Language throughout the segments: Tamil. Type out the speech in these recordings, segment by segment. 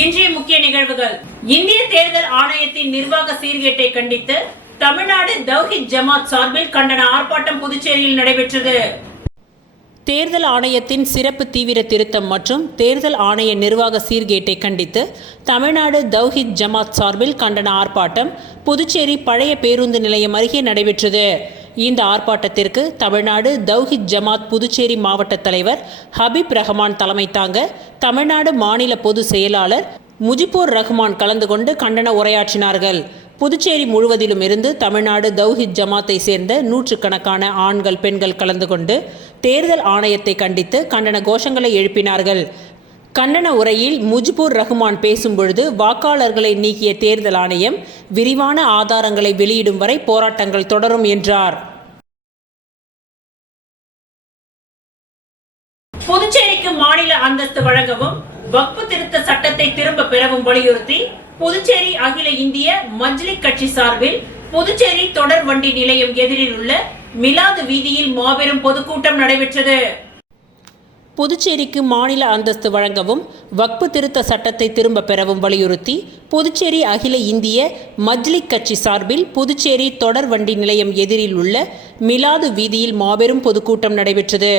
இன்றைய முக்கிய நிகழ்வுகள். இந்திய தேர்தல் ஆணையத்தின் நிர்வாக சீர்கேட்டை கண்டித்து தமிழ்நாடு தௌஹீத் ஜமாத் சார்பில் கண்டன ஆர்ப்பாட்டம் புதுச்சேரியில் நடைபெற்றது. தேர்தல் ஆணையத்தின் சிறப்பு தீவிர திருத்தம் மற்றும் தேர்தல் ஆணைய நிர்வாக சீர்கேட்டை கண்டித்து தமிழ்நாடு தௌஹீத் ஜமாத் சார்பில் கண்டன ஆர்ப்பாட்டம் புதுச்சேரி பழைய பேருந்து நிலையம் அருகே நடைபெற்றது. இந்த ஆர்ப்பாட்டத்திற்கு தமிழ்நாடு தௌஹீத் ஜமாத் புதுச்சேரி மாவட்ட தலைவர் ஹபீப் ரஹ்மான் தலைமை தாங்க தமிழ்நாடு மாநில பொதுச் செயலாளர் முஜிபுர் ரஹ்மான் கலந்து கொண்டு கண்டன உரையாற்றினார்கள். புதுச்சேரி முழுவதிலும் இருந்து தமிழ்நாடு தௌஹீத் ஜமாத்தை சேர்ந்த நூற்றுக்கணக்கான ஆண்கள் பெண்கள் கலந்து கொண்டு தேர்தல் ஆணையத்தை கண்டித்து கண்டன கோஷங்களை எழுப்பினார்கள். கண்டன உரையில் முஜிபுர் ரஹ்மான் பேசும்பொழுது வாக்காளர்களை நீக்கிய தேர்தல் ஆணையம் விரிவான ஆதாரங்களை வெளியிடும் வரை போராட்டங்கள் தொடரும் என்றார். புதுச்சேரிக்கு மாநில அந்தஸ்து வழங்கவும் வக்ஃப் திருத்த சட்டத்தை திரும்ப பெறவும் வலியுறுத்தி புதுச்சேரி அகில இந்திய மஜ்லிஸ் கட்சி சார்பில் புதுச்சேரி தொடர் வண்டி நிலையம் எதிரில் உள்ள மிலாது வீதியில் மாபெரும் பொதுக்கூட்டம் நடைபெற்றது. புதுச்சேரிக்கு மாநில அந்தஸ்து வழங்கவும் வக்ஃப் திருத்த சட்டத்தை திரும்ப பெறவும் வலியுறுத்தி புதுச்சேரி அகில இந்திய மஜ்லிஸ் கட்சி சார்பில் புதுச்சேரி தொடர் வண்டி நிலையம் எதிரில் உள்ள மிலாது வீதியில் மாபெரும் பொதுக்கூட்டம் நடைபெற்றது.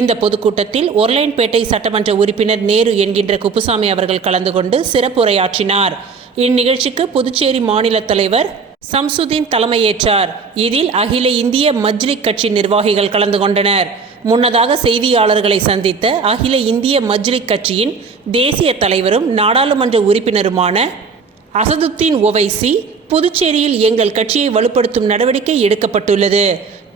இந்த பொதுக்கூட்டத்தில் ஒர்லைன்பேட்டை சட்டமன்ற உறுப்பினர் நேரு என்கின்ற குப்புசாமி அவர்கள் கலந்து கொண்டு சிறப்புரையாற்றினார். இந்நிகழ்ச்சிக்கு புதுச்சேரி மாநில தலைவர் சம்சுதீன் தலைமையேற்றார். இதில் அகில இந்திய மஜ்லிஸ் கட்சி நிர்வாகிகள் கலந்து கொண்டனர். முன்னதாக செய்தியாளர்களை சந்தித்த அகில இந்திய மஜ்லிஸ் கட்சியின் தேசிய தலைவரும் நாடாளுமன்ற உறுப்பினருமான அசதுத்தீன் ஓவைசி, புதுச்சேரியில் எங்கள் கட்சியை வலுப்படுத்தும் நடவடிக்கை எடுக்கப்பட்டுள்ளது.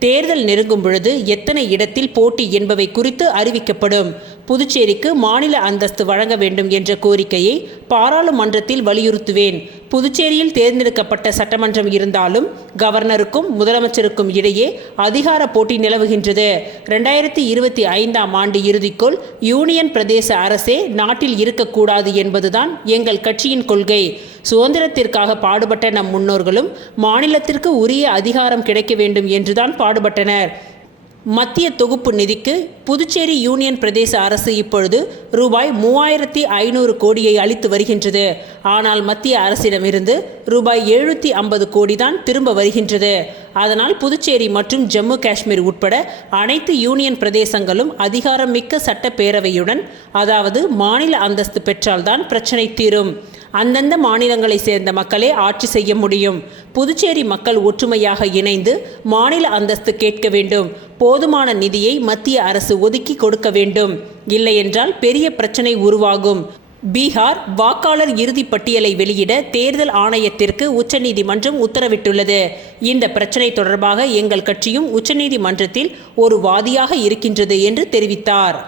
தேர்தல் நெருங்கும் பொழுது எத்தனை இடத்தில் போட்டி என்பவை குறித்து அறிவிக்கப்படும். புதுச்சேரிக்கு மாநில அந்தஸ்து வழங்க வேண்டும் என்ற கோரிக்கையை பாராளுமன்றத்தில் வலியுறுத்துவேன். புதுச்சேரியில் தேர்ந்தெடுக்கப்பட்ட சட்டமன்றம் இருந்தாலும் கவர்னருக்கும் முதலமைச்சருக்கும் இடையே அதிகார போட்டி நிலவுகின்றது. 2025 இறுதிக்குள் யூனியன் பிரதேச அரசே நாட்டில் இருக்கக்கூடாது என்பதுதான் எங்கள் கட்சியின் கொள்கை. சுதந்திரத்திற்காக பாடுபட்ட நம் முன்னோர்களும் மாநிலத்திற்கு உரிய அதிகாரம் கிடைக்க வேண்டும் என்றுதான் பாடுபட்டனர். மத்திய தொகுப்பு நிதிக்கு புதுச்சேரி யூனியன் பிரதேச அரசு இப்பொழுது ரூபாய் 3500 கோடியை அளித்து வருகின்றது. ஆனால் மத்திய அரசிடமிருந்து ரூபாய் 750 கோடி தான் திரும்ப வருகின்றது. அதனால் புதுச்சேரி மற்றும் ஜம்மு காஷ்மீர் உட்பட அனைத்து யூனியன் பிரதேசங்களும் அதிகாரம் மிக்க சட்டப்பேரவையுடன், அதாவது மாநில அந்தஸ்து பெற்றால்தான் பிரச்சனை தீரும். அந்தந்த மாநிலங்களை சேர்ந்த மக்களே ஆட்சி செய்ய முடியும். புதுச்சேரி மக்கள் ஒற்றுமையாக இணைந்து மாநில அந்தஸ்து கேட்க வேண்டும். போதுமான நிதியை மத்திய அரசு ஒதுக்கி கொடுக்க வேண்டும். இல்லையென்றால் பெரிய பிரச்சனை உருவாகும். பீகார் வாக்காளர் இறுதி பட்டியலை வெளியிட தேர்தல் ஆணையத்திற்கு உச்சநீதிமன்றம் உத்தரவிட்டுள்ளது. இந்த பிரச்சனை தொடர்பாக எங்கள் கட்சியும் உச்சநீதிமன்றத்தில் ஒரு வாதியாக இருக்கின்றது என்று தெரிவித்தார்.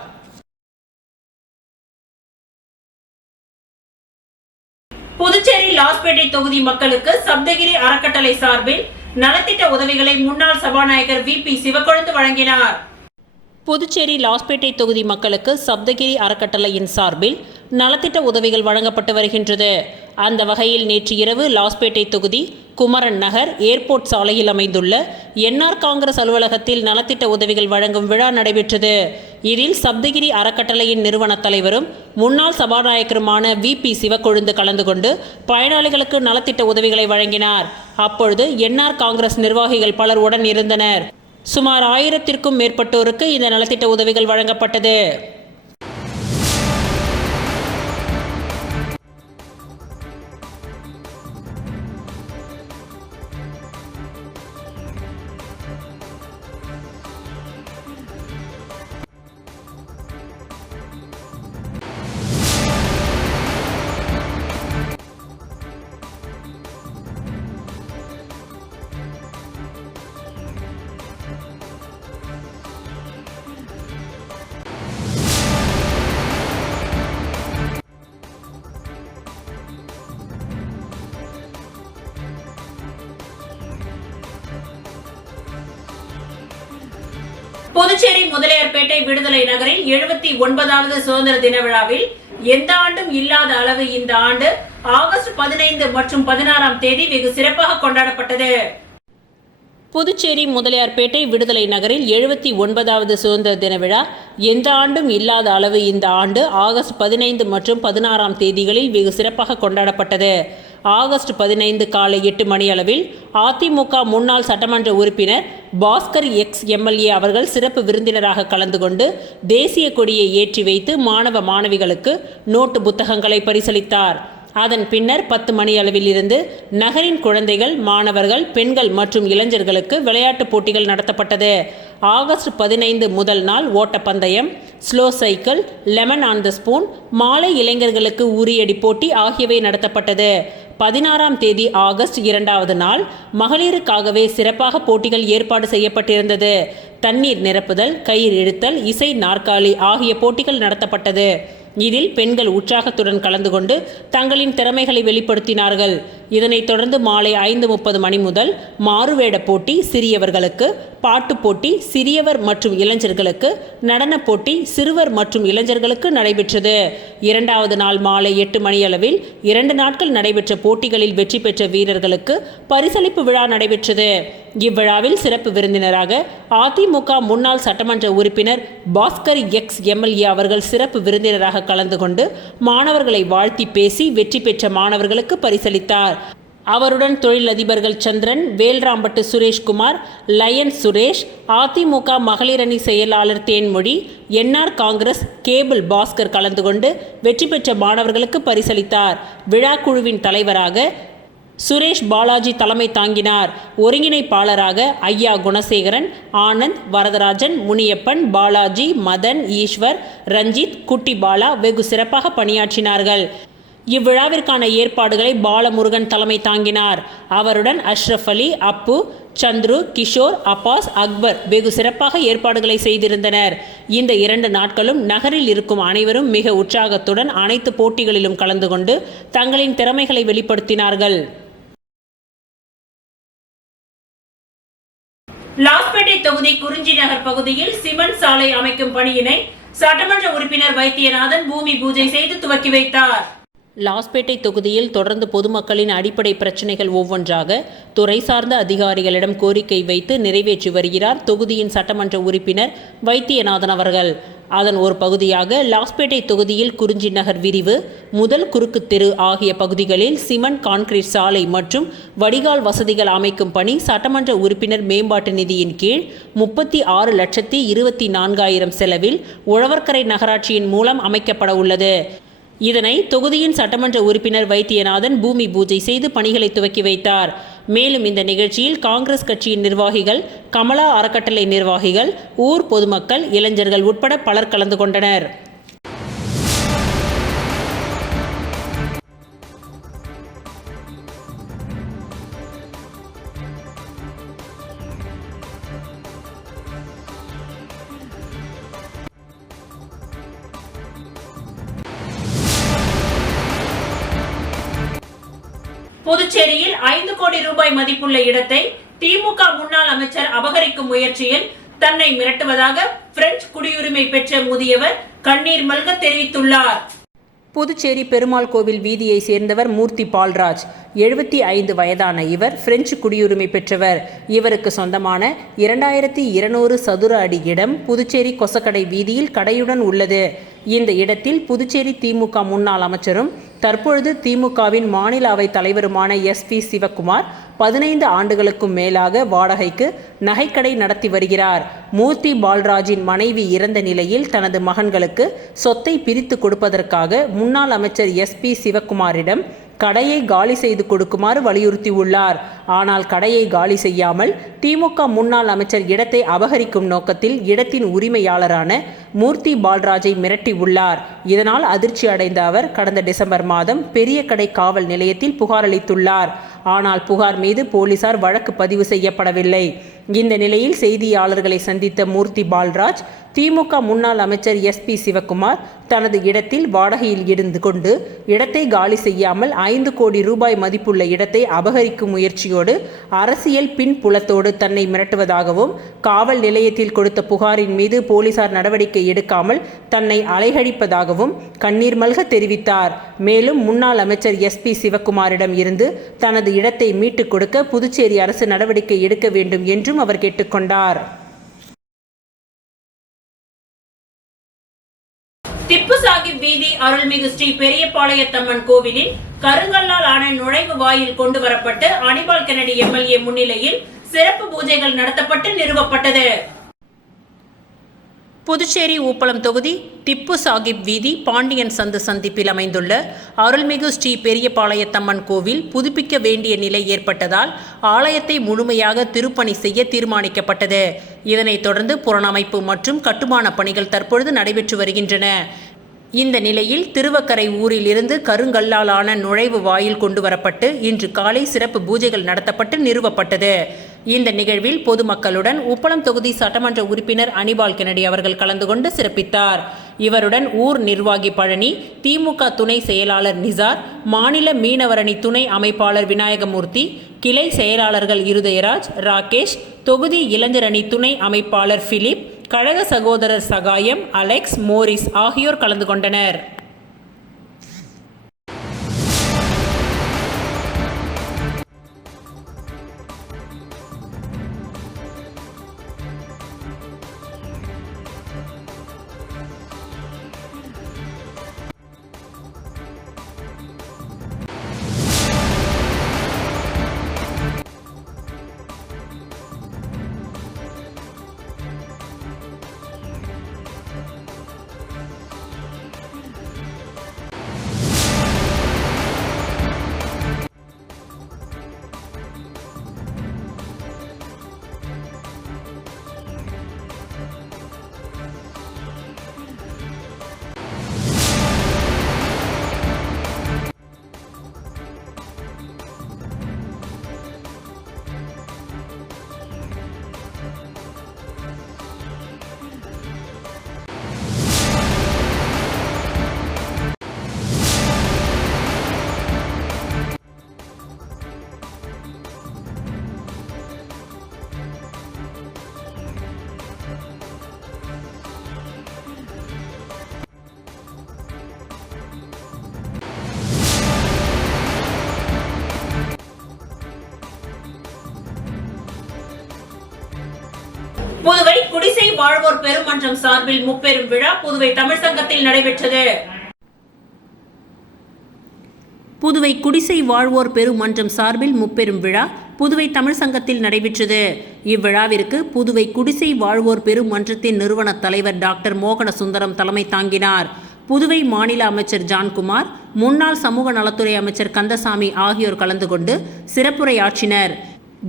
புதுச்சேரி லாஸ்பேட்டை தொகுதி மக்களுக்கு சப்தகிரி அறக்கட்டளை சார்பில் நலத்திட்ட உதவிகளை முன்னாள் சபாநாயகர் VP சிவக்கொழுந்து வழங்கினார். புதுச்சேரி லாஸ்பேட்டை தொகுதி மக்களுக்கு சப்தகிரி அறக்கட்டளையின் சார்பில் நலத்திட்ட உதவிகள் வழங்கப்பட்டு வருகின்றது. அந்த வகையில் நேற்று இரவு லாஸ்பேட்டை தொகுதி குமரன் நகர் ஏர்போர்ட் சாலையில் அமைந்துள்ள NR காங்கிரஸ் அலுவலகத்தில் நலத்திட்ட உதவிகள் வழங்கும் விழா நடைபெற்றது. இதில் சப்தகிரி அறக்கட்டளையின் நிறுவன தலைவரும் முன்னாள் சபாநாயகருமான VP சிவக்கொழுந்து கலந்து கொண்டு பயனாளிகளுக்கு நலத்திட்ட உதவிகளை வழங்கினார். அப்பொழுது NR காங்கிரஸ் நிர்வாகிகள் பலர் உடன் இருந்தனர். சுமார் 1000க்கும் மேற்பட்டோருக்கு இந்த நலத்திட்ட உதவிகள் வழங்கப்பட்டது. புதுச்சேரி முதலியார்பேட்டை விடுதலை நகரில் 79வது சுதந்திர தின விழாவில் எந்த ஆண்டும் இல்லாத அளவு இந்த ஆண்டு ஆகஸ்ட் 15 மற்றும் 16 வெகு சிறப்பாக கொண்டாடப்பட்டது. புதுச்சேரி முதலியார்பேட்டை விடுதலை நகரில் 79வது சுதந்திர தின விழா எந்த ஆண்டும் இல்லாத அளவு இந்த ஆண்டு ஆகஸ்ட் 15 மற்றும் 16ஆம் தேதிகளில் வெகு சிறப்பாக கொண்டாடப்பட்டது. ஆகஸ்ட் 15 காலை 8 மணியளவில் அதிமுக முன்னாள் சட்டமன்ற உறுப்பினர் பாஸ்கர் எக்ஸ் எம்எல்ஏ அவர்கள் சிறப்பு விருந்தினராக கலந்து கொண்டு தேசிய கொடியை ஏற்றி வைத்து மாணவ மாணவிகளுக்கு நோட்டு புத்தகங்களை பரிசளித்தார். அதன் பின்னர் 10 மணியளவில் இருந்து நகரின் குழந்தைகள், மாணவர்கள், பெண்கள் மற்றும் இளைஞர்களுக்கு விளையாட்டுப் போட்டிகள் நடத்தப்பட்டது. ஆகஸ்ட் 15 முதல் நாள் ஓட்டப்பந்தயம், slow cycle, lemon on the spoon, மாலை இளைஞர்களுக்கு உரியடி போட்டி ஆகியவை நடத்தப்பட்டது. 16ஆம் தேதி ஆகஸ்ட் 2வது நாள் மகளிருக்காகவே சிறப்பாக போட்டிகள் ஏற்பாடு செய்யப்பட்டிருந்தது. தண்ணீர் நிரப்புதல், கயிறு இழுத்தல், இசை நாற்காலி ஆகிய போட்டிகள் நடத்தப்பட்டது. இதில் பெண்கள் உற்சாகத்துடன் கலந்து கொண்டு தங்களின் திறமைகளை வெளிப்படுத்தினார்கள். இதனைத் தொடர்ந்து மாலை 5:30 மணி முதல் மாறுவேட போட்டி சிறியவர்களுக்கு, பாட்டுப் போட்டி சிறியவர் மற்றும் இளைஞர்களுக்கு, நடனப் போட்டி சிறுவர் மற்றும் இளைஞர்களுக்கு நடைபெற்றது. 2வது நாள் மாலை 8 மணியளவில் 2 நாட்கள் நடைபெற்ற போட்டிகளில் வெற்றி பெற்ற வீரர்களுக்கு பரிசளிப்பு விழா நடைபெற்றது. இவ்விழாவில் சிறப்பு விருந்தினராக அதிமுக முன்னாள் சட்டமன்ற உறுப்பினர் பாஸ்கர் எக்ஸ் எம்எல்ஏ அவர்கள் சிறப்பு விருந்தினராக கலந்து கொண்டு மாணவர்களை வாழ்த்தி பேசி வெற்றி பெற்ற மாணவர்களுக்கு பரிசளித்தார். அவருடன் தொழிலதிபர்கள் சந்திரன், வேல்ராம்பட்டு சுரேஷ்குமார், லயன் சுரேஷ், அதிமுக மகளிர் அணி செயலாளர் தேன்மொழி, என்ஆர் காங்கிரஸ் கேபிள் பாஸ்கர் கலந்து கொண்டு வெற்றி பெற்ற மாணவர்களுக்கு பரிசளித்தார். விழா குழுவின் தலைவராக சுரேஷ் பாலாஜி தலைமை தாங்கினார். ஒருங்கிணைப்பாளராக ஐயா குணசேகரன், ஆனந்த், வரதராஜன், முனியப்பன், பாலாஜி, மதன், ஈஸ்வர், ரஞ்சித், குட்டி பாலா வெகு சிறப்பாக பணியாற்றினார்கள். இவ்விழாவிற்கான ஏற்பாடுகளை பாலமுருகன் தலைமை தாங்கினார். அவருடன் அஷ்ரஃப் அலி, அப்பு, சந்துரு, கிஷோர், அப்பாஸ், அக்பர் வெகு சிறப்பாக ஏற்பாடுகளை செய்திருந்தனர். இந்த 2 நாட்களும் நகரில் இருக்கும் அனைவரும் மிக உற்சாகத்துடன் அனைத்து போட்டிகளிலும் கலந்து கொண்டு தங்களின் திறமைகளை வெளிப்படுத்தினார்கள். லாஸ்பேட்டை தொகுதி குறிஞ்சி நகர் பகுதியில் சிமெண்ட் சாலை அமைக்கும் பணியினை சட்டமன்ற உறுப்பினர் வைத்தியநாதன் பூமி பூஜை செய்து துவக்கி வைத்தார். லாஸ்பேட்டை தொகுதியில் தொடர்ந்து பொதுமக்களின் அடிப்படை பிரச்சினைகள் ஒவ்வொன்றாக துறை சார்ந்த அதிகாரிகளிடம் கோரிக்கை வைத்து நிறைவேற்றி வருகிறார் தொகுதியின் சட்டமன்ற உறுப்பினர் வைத்தியநாதன் அவர்கள். அதன் ஒரு பகுதியாக லாஸ்பேட்டை தொகுதியில் குறிஞ்சி நகர் விரிவு, முதல் குறுக்கு தெரு ஆகிய பகுதிகளில் சிமெண்ட் கான்கிரீட் சாலை மற்றும் வடிகால் வசதிகள் அமைக்கும் பணி சட்டமன்ற உறுப்பினர் மேம்பாட்டு நிதியின் கீழ் 36,24,000 செலவில் உழவர்கரை நகராட்சியின் மூலம் அமைக்கப்பட உள்ளது. இதனை தொகுதியின் சட்டமன்ற உறுப்பினர் வைத்தியநாதன் பூமி பூஜை செய்து பணிகளை துவக்கி வைத்தார். மேலும் இந்த நிகழ்ச்சியில் காங்கிரஸ் கட்சியின் நிர்வாகிகள், கமலா அறக்கட்டளை நிர்வாகிகள், ஊர் பொதுமக்கள், இளைஞர்கள் உட்பட பலர் கலந்து கொண்டனர். புதுச்சேரியில் 5 கோடி ரூபாய் மதிப்புள்ள இடத்தை திமுக முன்னாள் அமைச்சர் அபகரிக்கும் முயற்சியில் தன்னை மிரட்டுவதாக பிரெஞ்சு குடியுரிமை பெற்ற முதியவர் கண்ணீர் மல்க தெரிவித்துள்ளார். புதுச்சேரி பெருமாள் கோவில் வீதியை சேர்ந்தவர் மூர்த்தி பால்ராஜ். 75 வயதான இவர் பிரெஞ்சு குடியுரிமை பெற்றவர். இவருக்கு சொந்தமான 2200 சதுர அடி இடம் புதுச்சேரி கொசக்கடை வீதியில் கடையுடன் உள்ளது. இந்த இடத்தில் புதுச்சேரி திமுக முன்னாள் அமைச்சரும் தற்பொழுது திமுகவின் மாநில அவை தலைவருமான SP சிவக்குமார் 15 ஆண்டுகளுக்கும் மேலாக வாடகைக்கு நகைக்கடை நடத்தி வருகிறார். மூர்த்தி பால்ராஜின் மனைவி இறந்த நிலையில் தனது மகன்களுக்கு சொத்தை பிரித்து கொடுப்பதற்காக முன்னாள் அமைச்சர் SP சிவக்குமாரிடம் கடையை காலி செய்து கொடுக்குமாறு வலியுறுத்தியுள்ளார். ஆனால் கடையை காலி செய்யாமல் திமுக முன்னாள் அமைச்சர் இடத்தை அபகரிக்கும் நோக்கத்தில் இடத்தின் உரிமையாளரான மூர்த்தி பால்ராஜை மிரட்டியுள்ளார். இதனால் அதிர்ச்சி அடைந்த அவர் கடந்த டிசம்பர் மாதம் பெரிய கடை காவல் நிலையத்தில் புகார் அளித்துள்ளார். ஆனால் புகார் மீது போலீசார் வழக்கு பதிவு செய்யப்படவில்லை. இந்த நிலையில் செய்தியாளர்களை சந்தித்த மூர்த்தி பால்ராஜ், திமுக முன்னாள் அமைச்சர் SP சிவக்குமார் தனது இடத்தில் வாடகையில் இருந்து கொண்டு இடத்தை காலி செய்யாமல் 5 கோடி ரூபாய் மதிப்புள்ள இடத்தை அபகரிக்கும் முயற்சியோடு அரசியல் பின்புலத்தோடு தன்னை மிரட்டுவதாகவும், காவல் நிலையத்தில் கொடுத்த புகாரின் மீது போலீசார் நடவடிக்கை எடுக்காமல் தன்னை அலைகழிப்பதாகவும் கண்ணீர் மல்க தெரிவித்தார். மேலும் முன்னாள் அமைச்சர் SP சிவக்குமாரிடம் இருந்து தனது இடத்தை மீட்டுக் கொடுக்க புதுச்சேரி அரசு நடவடிக்கை எடுக்க வேண்டும் என்றும் அவர் கேட்டுக்கொண்டார். திப்பு சாஹிப் வீதி அருள்மிகு ஸ்ரீ பெரியபாளையத்தம்மன் கோவிலில் கருங்கல்லால் ஆன நுழைவு வாயில் கொண்டு வரப்பட்டு அனிபால் கென்னடி MLA முன்னிலையில் சிறப்பு பூஜைகள் நடத்தப்பட்டு நிறுவப்பட்டது. புதுச்சேரி ஊப்பளம் தொகுதி திப்பு சாஹிப் வீதி பாண்டியன் சந்து சந்திப்பில் அமைந்துள்ள அருள்மிகு ஸ்ரீ பெரியபாளையத்தம்மன் கோவில் புதுப்பிக்க வேண்டிய நிலை ஏற்பட்டதால் ஆலயத்தை முழுமையாக திருப்பணி செய்ய தீர்மானிக்கப்பட்டது. இதனைத் தொடர்ந்து புனரமைப்பு மற்றும் கட்டுமான பணிகள் தற்பொழுது நடைபெற்று வருகின்றன. இந்த நிலையில் திருவக்கரை ஊரில் இருந்து கருங்கல்லாலான நுழைவு வாயில் கொண்டு வரப்பட்டு இன்று காலை சிறப்பு பூஜைகள் நடத்தப்பட்டு நிறுவப்பட்டது. இந்த நிகழ்வில் பொதுமக்களுடன் உப்பளம் தொகுதி சட்டமன்ற உறுப்பினர் அனிபால் கென்னடி அவர்கள் கலந்து கொண்டு சிறப்பித்தார். இவருடன் ஊர் நிர்வாகி பழனி, திமுக துணை செயலாளர் நிசார், மாநில மீனவரணி துணை அமைப்பாளர் விநாயகமூர்த்தி, கிளை செயலாளர்கள் இருதயராஜ், ராகேஷ், தொகுதி இளைஞரணி துணை அமைப்பாளர் பிலிப், கழக சகோதரர் சகாயம், அலெக்ஸ், மோரிஸ் ஆகியோர் கலந்து கொண்டனர். புதுவை குடிசை வாழ்வோர் பெருமன்றம் சார்பில் முப்பெரும் விழா புதுவை தமிழ் சங்கத்தில் நடைபெற்றது. புதுவை குடிசை வாழ்வோர் பெருமன்றம் சார்பில் முப்பெரும் விழா புதுவை தமிழ் சங்கத்தில் நடைபெற்றது. இவ்விழாவிற்கு புதுவை குடிசை வாழ்வோர் பெருமன்றத்தின் நிறுவன தலைவர் டாக்டர் மோகன சுந்தரம் தலைமை தாங்கினார். புதுவை மாநில அமைச்சர் ஜான்குமார், முன்னாள் சமூக நலத்துறை அமைச்சர் கந்தசாமி ஆகியோர் கலந்து கொண்டு சிறப்புரையாற்றினர்.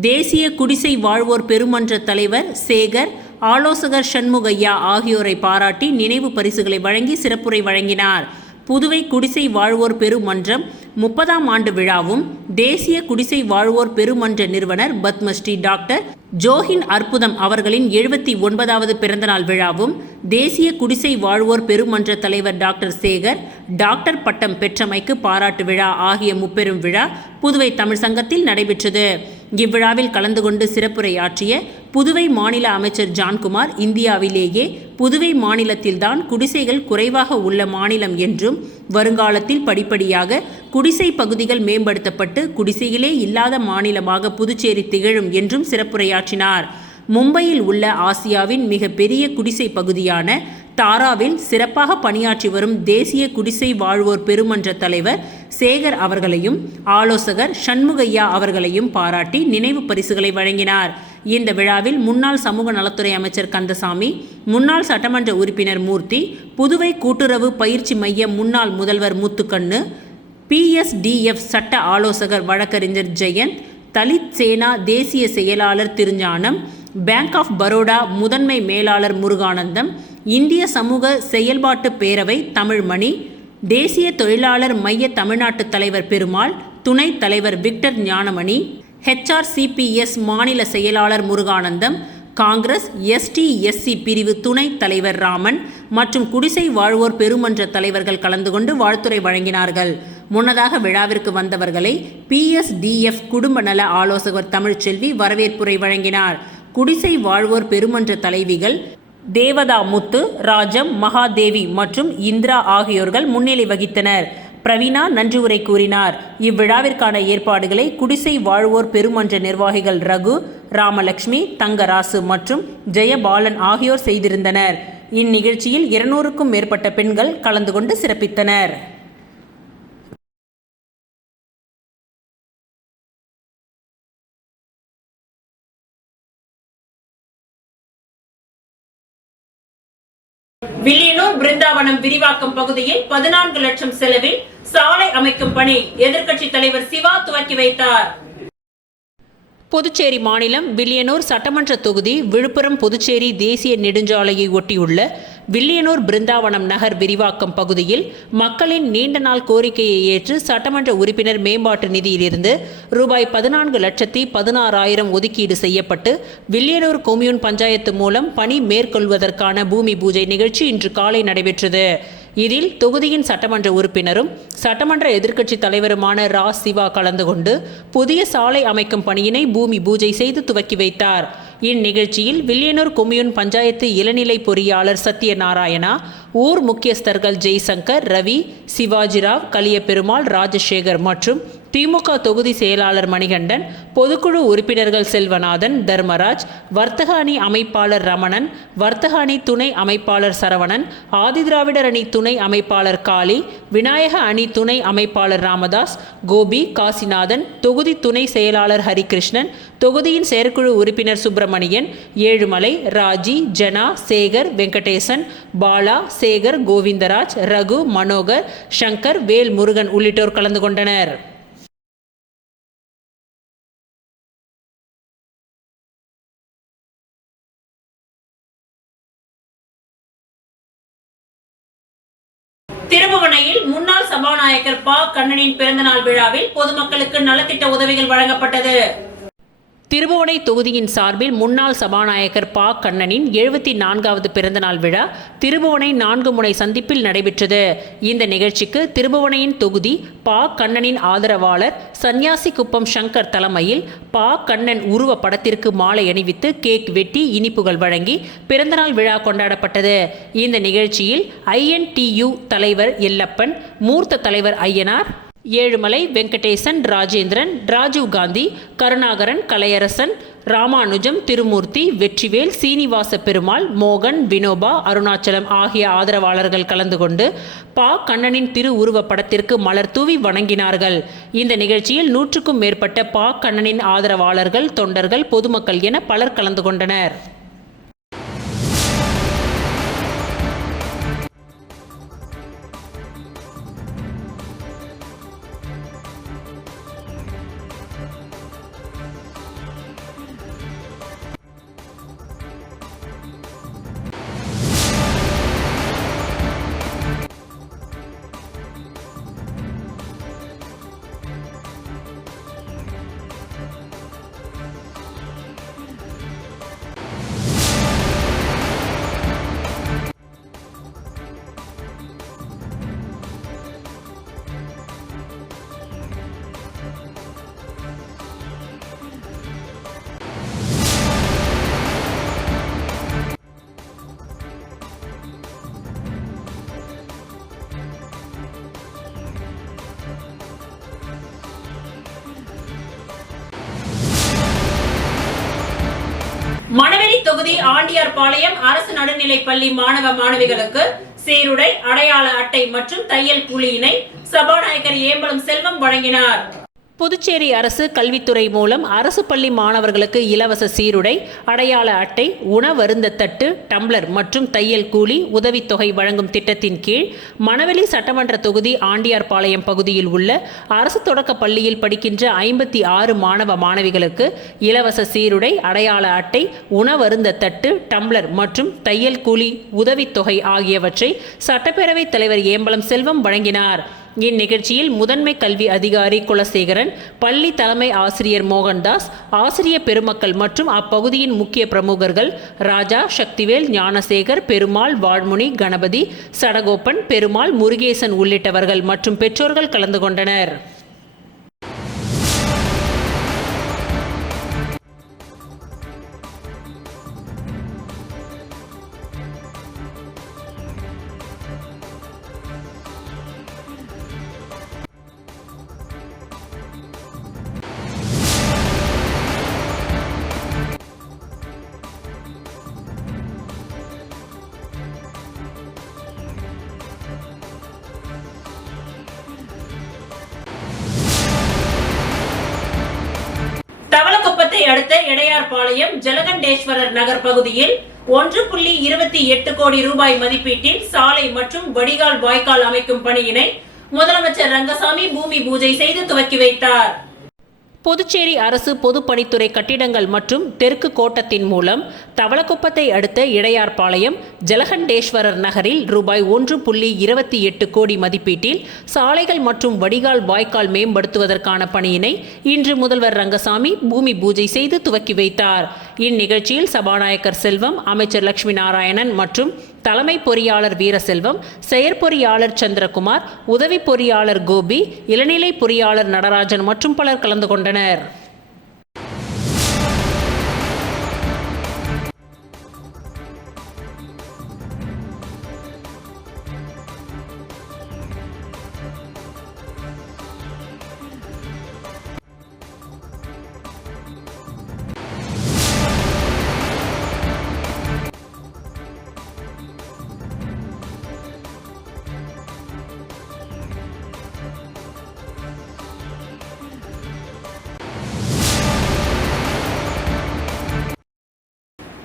தேசிய குடிசை வாழ்வோர் பெருமன்ற தலைவர் சேகர், ஆலோசகர் சண்முகையா ஆகியோரை பாராட்டி நினைவு பரிசுகளை வழங்கி சிறப்புரை வழங்கினார். புதுவை குடிசை வாழ்வோர் பெருமன்றம் 30ஆம் ஆண்டு விழாவும், தேசிய குடிசை வாழ்வோர் பெருமன்ற நிறுவனர் பத்மஸ்ரீ டாக்டர் ஜோஹின் அற்புதம் அவர்களின் 79வது பிறந்தநாள் விழாவும், தேசிய குடிசை வாழ்வோர் பெருமன்ற தலைவர் டாக்டர் சேகர் டாக்டர் பட்டம் பெற்றமைக்கு பாராட்டு விழா ஆகிய முப்பெரும் விழா புதுவை தமிழ் சங்கத்தில் நடைபெற்றது. இவ்விழாவில் கலந்து கொண்டு சிறப்புரையாற்றிய புதுவை மாநில அமைச்சர் ஜான்குமார், இந்தியாவிலேயே புதுவை மாநிலத்தில்தான் குடிசைகள் குறைவாக உள்ள மாநிலம் என்றும், வருங்காலத்தில் படிப்படியாக குடிசை பகுதிகள் மேம்படுத்தப்பட்டு குடிசைகளே இல்லாத மாநிலமாக புதுச்சேரி திகழும் என்றும் சிறப்புரையாற்றினார். மும்பையில் உள்ள ஆசியாவின் மிக பெரிய குடிசை பகுதியான தாராவில் சிறப்பாக பணியாற்றி வரும் தேசிய குடிசை வாழ்வோர் பெருமன்ற தலைவர் சேகர் அவர்களையும் ஆலோசகர் சண்முகையா அவர்களையும் பாராட்டி நினைவு பரிசுகளை வழங்கினார். இந்த விழாவில் முன்னாள் சமூக நலத்துறை அமைச்சர் கந்தசாமி, முன்னாள் சட்டமன்ற உறுப்பினர் மூர்த்தி, புதுவை கூட்டுறவு பயிற்சி மைய முன்னாள் முதல்வர் முத்துக்கண்ணு, PSDF சட்ட ஆலோசகர் வழக்கறிஞர் ஜெயந்த், தலித் சேனா தேசிய செயலாளர் திருஞானம், பேங்க் ஆஃப் பரோடா முதன்மை மேலாளர் முருகானந்தம், இந்திய சமூக செயல்பாட்டு பேரவை தமிழ்மணி, தேசிய தொழிலாளர் மைய தமிழ்நாட்டு தலைவர் பெருமாள், துணைத் தலைவர் விக்டர் ஞானமணி, HRCPS மாநில செயலாளர் முருகானந்தம், காங்கிரஸ் ST/SC பிரிவு துணைத் தலைவர் ராமன் மற்றும் குடிசை வாழ்வோர் பெருமன்ற தலைவர்கள் கலந்து கொண்டு வாழ்த்துரை வழங்கினார்கள். முன்னதாக விழாவிற்கு வந்தவர்களை PSDF குடும்ப நல ஆலோசகர் தமிழ்ச்செல்வி வரவேற்புரை வழங்கினார். குடிசை வாழ்வோர் பெருமன்ற தலைவிகள் தேவதா முத்து, ராஜம், மகாதேவி மற்றும் இந்திரா ஆகியோர்கள் முன்னிலை வகித்தனர். பிரவீனா நன்றி உரை கூறினார். இவ்விழாவிற்கான ஏற்பாடுகளை குடிசை வாழ்வோர் பெருமன்ற நிர்வாகிகள் ரகு, ராமலட்சுமி, தங்கராசு மற்றும் ஜெயபாலன் ஆகியோர் செய்திருந்தனர். இந்நிகழ்ச்சியில் 200க்கும் மேற்பட்ட பெண்கள் கலந்து கொண்டு சிறப்பித்தனர். வில்லியனூர் பிருந்தாவனம் விரிவாக்கம் பகுதியில் 14 லட்சம் செலவில் சாலை அமைக்கும் பணி எதிர்க்கட்சித் தலைவர் சிவா துவக்கி வைத்தார். புதுச்சேரி மாநிலம் வில்லியனூர் சட்டமன்ற தொகுதி விழுப்புரம் புதுச்சேரி தேசிய நெடுஞ்சாலையை ஒட்டியுள்ள வில்லியனூர் பிருந்தாவனம் நகர் விரிவாக்கம் பகுதியில் மக்களின் நீண்ட நாள் கோரிக்கையை ஏற்று சட்டமன்ற உறுப்பினர் மேம்பாட்டு நிதியிலிருந்து ரூபாய் 14,16,000 ஒதுக்கீடு செய்யப்பட்டு வில்லியனூர் கொம்யூன் பஞ்சாயத்து மூலம் பணி மேற்கொள்வதற்கான பூமி பூஜை நிகழ்ச்சி இன்று காலை நடைபெற்றது. இதில் தொகுதியின் சட்டமன்ற உறுப்பினரும் சட்டமன்ற எதிர்க்கட்சி தலைவருமான ரா சிவா கலந்து கொண்டு புதிய சாலை அமைக்கும் பணியினை பூமி பூஜை செய்து துவக்கி வைத்தார். இந்நிகழ்ச்சியில் வில்லியனூர் கொம்யூன் பஞ்சாயத்து இளநிலை பொறியாளர் சத்யநாராயணா, ஊர் முக்கியஸ்தர்கள் ஜெய்சங்கர், ரவி, சிவாஜிராவ், கலியபெருமாள், ராஜசேகர் மற்றும் திமுக தொகுதி செயலாளர் மணிகண்டன், பொதுக்குழு உறுப்பினர்கள் செல்வநாதன், தர்மராஜ், வர்த்தக அணி அமைப்பாளர் ரமணன், வர்த்தக அணி துணை அமைப்பாளர் சரவணன், ஆதிதிராவிடர் அணி துணை அமைப்பாளர் காளி, விநாயக அணி துணை அமைப்பாளர் ராமதாஸ், கோபி, காசிநாதன், தொகுதி துணை செயலாளர் ஹரிகிருஷ்ணன், தொகுதியின் செயற்குழு உறுப்பினர் சுப்பிரமணியன், ஏழுமலை, ராஜி, ஜனா, சேகர், வெங்கடேசன், பாலா, சேகர், கோவிந்தராஜ், ரகு, மனோகர், சங்கர், வேல் முருகன் உள்ளிட்டோர் கலந்து கொண்டனர். திருபுவனையில் முன்னாள் சபாநாயகர் ப. கண்ணனின் பிறந்தநாள் விழாவில் பொதுமக்களுக்கு நலத்திட்ட உதவிகள் வழங்கப்பட்டது. திருபுவனை தொகுதியின் சார்பில் முன்னாள் சபாநாயகர் ப. கண்ணனின் 74வது பிறந்தநாள் விழா திருபுவனை 4 முனை சந்திப்பில் நடைபெற்றது. இந்த நிகழ்ச்சிக்கு திருபுவனையின் தொகுதி ப. கண்ணனின் ஆதரவாளர் சன்னியாசிக்குப்பம் சங்கர் தலைமையில் ப. கண்ணன் உருவ படத்திற்கு மாலை அணிவித்து கேக் வெட்டி இனிப்புகள் வழங்கி பிறந்தநாள் விழா கொண்டாடப்பட்டது. இந்த நிகழ்ச்சியில் INTU தலைவர் எல்லப்பன், மூர்த்த தலைவர் ஐயனார், ஏழுமலை, வெங்கடேசன், ராஜேந்திரன், ராஜீவ் காந்தி, கருணாகரன், கலையரசன், ராமானுஜம், திருமூர்த்தி, வெற்றிவேல், சீனிவாச பெருமாள், மோகன், வினோபா, அருணாச்சலம் ஆகிய ஆதரவாளர்கள் கலந்து கொண்டு ப. கண்ணனின் திரு உருவ படத்திற்கு மலர் தூவி வணங்கினார்கள். இந்த நிகழ்ச்சியில் 100க்கும் மேற்பட்ட ப. கண்ணனின் ஆதரவாளர்கள், தொண்டர்கள், பொதுமக்கள் என பலர் கலந்து கொண்டனர். மணவெளி தொகுதி ஆண்டியார்பாளையம் அரசு நடுநிலைப் பள்ளி மாணவ மாணவிகளுக்கு சீருடை, அடையாள அட்டை மற்றும் தையல் கூலியினை சபாநாயகர் ஏம்பலம் செல்வம் வழங்கினார். புதுச்சேரி அரசு கல்வித்துறை மூலம் அரசு பள்ளி மாணவர்களுக்கு இலவச சீருடை, அடையாள அட்டை, உணவருந்த தட்டு, டம்ளர் மற்றும் தையல் கூலி உதவித்தொகை வழங்கும் திட்டத்தின் கீழ் மணவெளி சட்டமன்ற தொகுதி ஆண்டியார்பாளையம் பகுதியில் உள்ள அரசு தொடக்க பள்ளியில் படிக்கின்ற 56 மாணவ மாணவிகளுக்கு இலவச சீருடை, அடையாள அட்டை, உணவருந்த தட்டு, டம்ளர் மற்றும் தையல் கூலி உதவித்தொகை ஆகியவற்றை சட்டப்பேரவைத் தலைவர் ஏம்பலம் செல்வம் வழங்கினார். இந்நிகழ்ச்சியில் முதன்மை கல்வி அதிகாரி குலசேகரன், பள்ளி தலைமை ஆசிரியர் மோகன்தாஸ், ஆசிரிய பெருமக்கள் மற்றும் அப்பகுதியின் முக்கிய பிரமுகர்கள் ராஜா, சக்திவேல், ஞானசேகர், பெருமாள், வாழ்முனி, கணபதி, சடகோப்பன், பெருமாள், முருகேசன் உள்ளிட்டவர்கள் மற்றும் பெற்றோர்கள் கலந்து கொண்டனர். தவளக்குப்பத்தை அடுத்த இடையார்பாளையம் ஜலகண்டேஸ்வரர் நகர் பகுதியில் 1.28 கோடி ரூபாய் மதிப்பீட்டில் சாலை மற்றும் வடிகால் வாய்க்கால் அமைக்கும் பணியினை முதலமைச்சர் ரங்கசாமி பூமி பூஜை செய்து துவக்கி வைத்தார். புதுச்சேரி அரசு பொதுப்பணித்துறை கட்டிடங்கள் மற்றும் தெற்கு கோட்டத்தின் மூலம் தவளக்குப்பத்தை அடுத்த இடையார்பாளையம் ஜலகண்டேஸ்வரர் நகரில் ரூபாய் 1.28 கோடி மதிப்பீட்டில் சாலைகள் மற்றும் வடிகால் வாய்க்கால் மேம்படுத்துவதற்கான பணியினை இன்று முதல்வர் ரங்கசாமி பூமி பூஜை செய்து துவக்கி வைத்தார். இந்நிகழ்ச்சியில் சபாநாயகர் செல்வம், அமைச்சர் லட்சுமி நாராயணன் மற்றும் தலைமை பொறியாளர் வீரசெல்வம், செயற்பொறியாளர் சந்திரகுமார், உதவி பொறியாளர் கோபி, இளநிலை பொறியாளர் நடராஜன் மற்றும் பலர் கலந்து கொண்டனர்.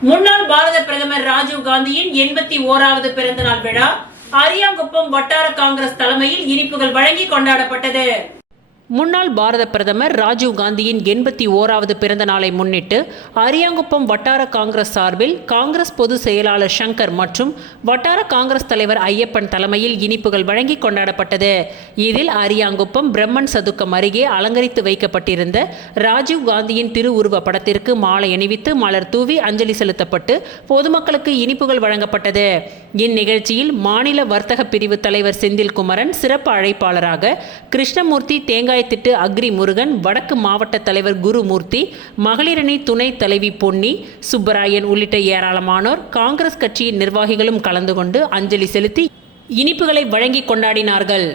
முன்னாள் பாரத பிரதமர் ராஜீவ் காந்தியின் 81வது பிறந்த நாள் விழா அரியாங்குப்பம் வட்டார காங்கிரஸ் தலைமையில் இனிப்புகள் வழங்கி கொண்டாடப்பட்டது. முன்னாள் பாரத பிரதமர் ராஜீவ் காந்தியின் 81வது பிறந்த நாளை முன்னிட்டு அரியாங்குப்பம் வட்டார காங்கிரஸ் சார்பில் காங்கிரஸ் பொதுச் செயலாளர் சங்கர் மற்றும் வட்டார காங்கிரஸ் தலைவர் ஐயப்பன் தலைமையில் இனிப்புகள் வழங்கி கொண்டாடப்பட்டது. இதில் அரியாங்குப்பம் பிரம்மன் சதுக்கம் அருகே அலங்கரித்து வைக்கப்பட்டிருந்த ராஜீவ் காந்தியின் திருவுருவ படத்திற்கு மாலை அணிவித்து மலர் தூவி அஞ்சலி செலுத்தப்பட்டு பொதுமக்களுக்கு இனிப்புகள் வழங்கப்பட்டது. இந்நிகழ்ச்சியில் மாநில வர்த்தக பிரிவு தலைவர் செந்தில்குமரன், சிறப்பு அழைப்பாளராக கிருஷ்ணமூர்த்தி, தேங்காய்த்திட்டு அக்ரி முருகன், வடக்கு மாவட்ட தலைவர் குருமூர்த்தி, மகளிரணி துணை தலைவி பொன்னி, சுப்பராயன் உள்ளிட்ட ஏராளமானோர் காங்கிரஸ் கட்சியின் நிர்வாகிகளும் கலந்து கொண்டு அஞ்சலி செலுத்தி இனிப்புகளை வழங்கி கொண்டாடினார்கள்.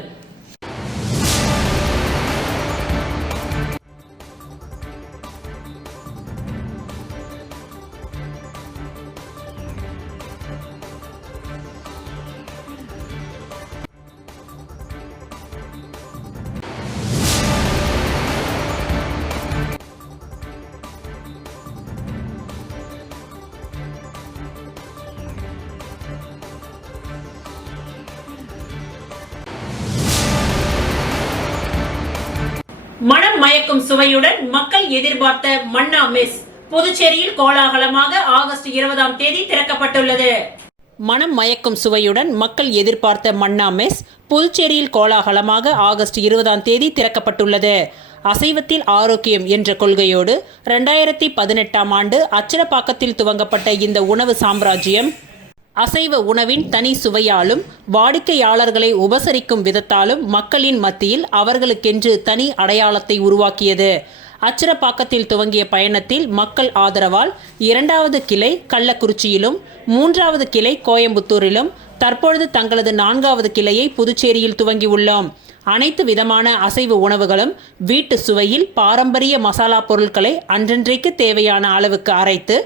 மனம் மயக்கும் சுவையுடன் மக்கள் எதிர்பார்த்த மன்னா மெஸ் புதுச்சேரியில் கோலாகலமாக ஆகஸ்ட் 20ஆம் தேதி திறக்கப்பட்டுள்ளது. மனம் மயக்கும் சுவையுடன் மக்கள் எதிர்பார்த்த மன்னா மெஸ் புதுச்சேரியில் கோலாகலமாக ஆகஸ்ட் 20ஆம் தேதி திறக்கப்பட்டுள்ளது. அசைவத்தில் ஆரோக்கியம் என்ற கொள்கையோடு 2018ஆம் ஆண்டு அச்சரப்பாக்கத்தில் துவங்கப்பட்ட இந்த உணவு சாம்ராஜ்யம் அசைவ உணவின் தனி சுவையாலும் வாடிக்கையாளர்களை உபசரிக்கும் விதத்தாலும் மக்களின் மத்தியில் அவர்களுக்கென்று தனி அடையாளத்தை உருவாக்கியது. அச்சரப்பாக்கத்தில் துவங்கிய பயணத்தில் மக்கள் ஆதரவால் 2வது கிளை கள்ளக்குறிச்சியிலும் 3வது கிளை கோயம்புத்தூரிலும் தற்பொழுது தங்களது 4வது கிளையை புதுச்சேரியில் துவங்கியுள்ளோம். அனைத்து விதமான அசைவ உணவுகளும் வீட்டு சுவையில் பாரம்பரிய மசாலா பொருட்களை அன்றன்றைக்கு தேவையான அளவுக்கு அரைத்து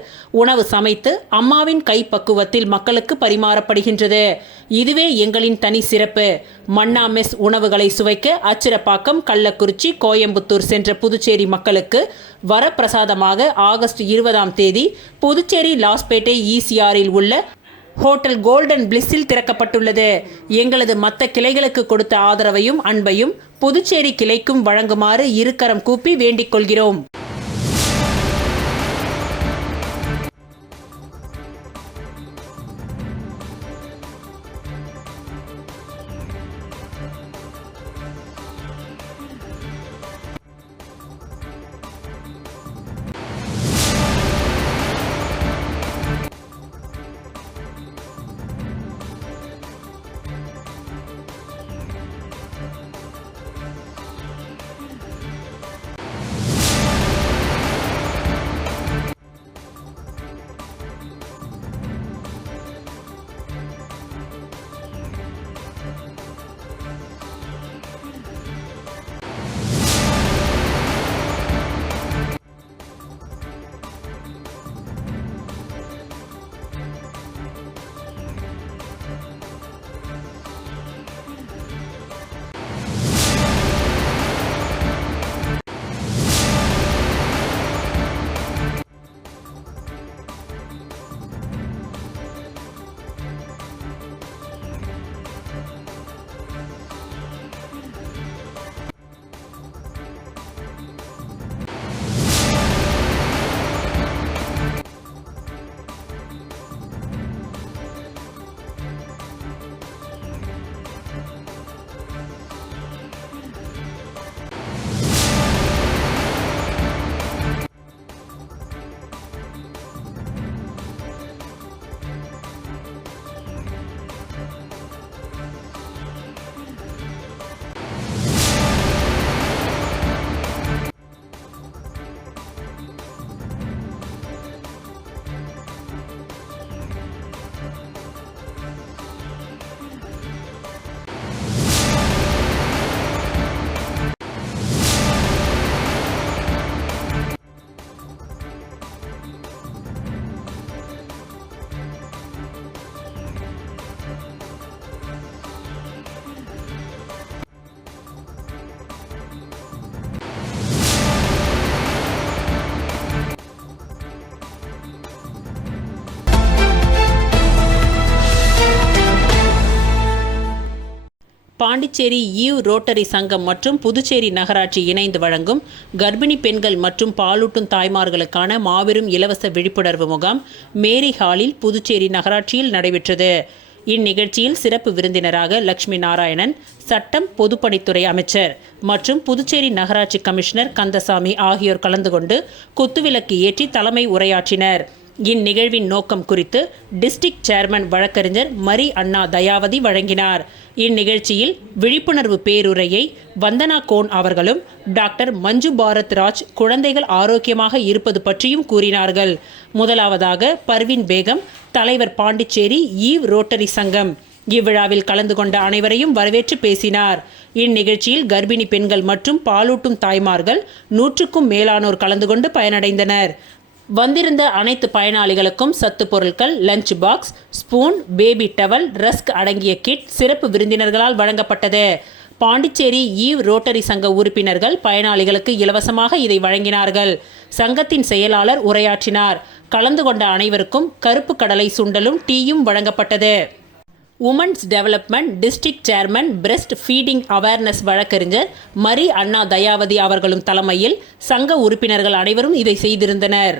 உணவு சமைத்து அம்மாவின் கைப்பக்குவத்தில் மக்களுக்கு பரிமாறப்படுகின்றது. இதுவே எங்களின் தனி சிறப்பு. மன்னா மெஸ் உணவுகளை சுவைக்க அச்சிரப்பாக்கம், கள்ளக்குறிச்சி, கோயம்புத்தூர் சென்ற புதுச்சேரி மக்களுக்கு வரப்பிரசாதமாக ஆகஸ்ட் 20ஆம் தேதி புதுச்சேரி லாஸ்பேட்டை ECRல் உள்ள ஹோட்டல் கோல்டன் பிளிஸில் திறக்கப்பட்டுள்ளது. எங்களது மற்ற கிளைகளுக்கு கொடுத்த ஆதரவையும் அன்பையும் புதுச்சேரி கிளைக்கும் வழங்குமாறு இருகரம் கூப்பி வேண்டிக் கொள்கிறோம். பாண்டிச்சேரி ஈவ் ரோட்டரி சங்கம் மற்றும் புதுச்சேரி நகராட்சி இணைந்து வழங்கும் கர்ப்பிணி பெண்கள் மற்றும் பாலூட்டும் தாய்மார்களுக்கான மாபெரும் இலவச விழிப்புணர்வு முகாம் மேரி ஹாலில் புதுச்சேரி நகராட்சியில் நடைபெற்றது. இந்நிகழ்ச்சியில் சிறப்பு விருந்தினராக லட்சுமி நாராயணன், சட்டம் பொதுப்பணித்துறை அமைச்சர் மற்றும் புதுச்சேரி நகராட்சி கமிஷனர் கந்தசாமி ஆகியோர் கலந்து கொண்டு குத்துவிளக்கு ஏற்றி தலைமை உரையாற்றினர். இந்நிகழ்வின் நோக்கம் குறித்து டிஸ்ட்ரிக்ட் சேர்மன் வழக்கறிஞர் மரி அண்ணா தயாவதி வழங்கினார். இந்நிகழ்ச்சியில் விழிப்புணர்வு பேருரையை வந்தனா கோன் அவர்களும் டாக்டர் மஞ்சு பாரத் ராஜ் குழந்தைகள் ஆரோக்கியமாக இருப்பது பற்றியும் கூறினார்கள். முதலாவதாக பர்வீன் பேகம், தலைவர் பாண்டிச்சேரி ஈவ் ரோட்டரி சங்கம். இவ்விழாவில் கலந்து கொண்ட அனைவரையும் வரவேற்று பேசினார். இந்நிகழ்ச்சியில் கர்ப்பிணி பெண்கள் மற்றும் பாலூட்டும் தாய்மார்கள் 100க்கும் மேலானோர் கலந்து கொண்டு பயனடைந்தனர். வந்திருந்த அனைத்து பயனாளிகளுக்கும் சத்து பொருட்கள், lunch box, spoon, baby towel, rusk அடங்கிய கிட் சிறப்பு விருந்தினர்களால் வழங்கப்பட்டது. பாண்டிச்சேரி ஈவ் ரோட்டரி சங்க உறுப்பினர்கள் பயனாளிகளுக்கு இலவசமாக இதை வழங்கினார்கள். சங்கத்தின் செயலாளர் உரையாற்றினார். கலந்து கொண்ட அனைவருக்கும் கருப்பு கடலை சுண்டலும் டீயும் வழங்கப்பட்டது. Women's development district chairman breast feeding awareness வழக்கறிஞர் மரி அண்ணா தயாவதி அவர்களும் தலைமையில் சங்க உறுப்பினர்கள் அனைவரும் இதை செய்திருந்தனர்.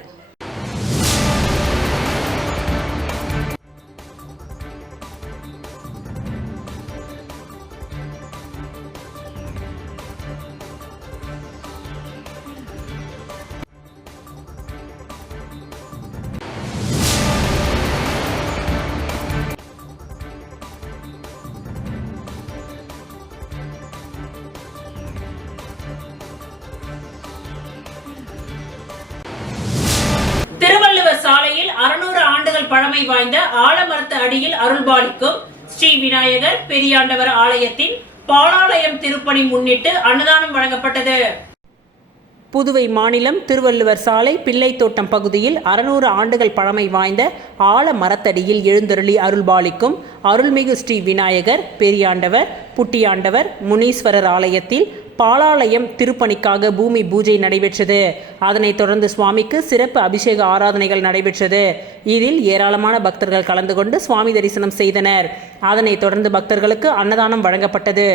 திருவள்ளுவர் சாலையில் 600 ஆண்டுகள் பழமை வாய்ந்த ஆலமரத்து அடியில் அருள்பாலிக்கும் ஸ்ரீ விநாயகர் பெரியாண்டவர் ஆலயத்தின் பாலாலயம் திருப்பணி முன்னிட்டு அன்னதானம் வழங்கப்பட்டது. புதுவை மாநிலம் திருவள்ளுவர் சாலை பிள்ளைத்தோட்டம் பகுதியில் 600 ஆண்டுகள் பழமை வாய்ந்த ஆல மரத்தடியில் எழுந்தருளி அருள்பாலிக்கும் அருள்மிகு ஸ்ரீ விநாயகர் பெரியாண்டவர் புட்டியாண்டவர் முனீஸ்வரர் ஆலயத்தில் பாலாலயம் திருப்பணிக்காக பூமி பூஜை நடைபெற்றது. அதனைத் தொடர்ந்து சுவாமிக்கு சிறப்பு அபிஷேக ஆராதனைகள் நடைபெற்றது. இதில் ஏராளமான பக்தர்கள் கலந்து கொண்டு சுவாமி தரிசனம் செய்தனர். அதனைத் தொடர்ந்து பக்தர்களுக்கு அன்னதானம் வழங்கப்பட்டது.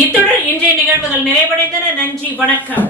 இத்துடன் இன்றைய நிகழ்வுகள் நிறைவடைந்தன. நன்றி, வணக்கம்.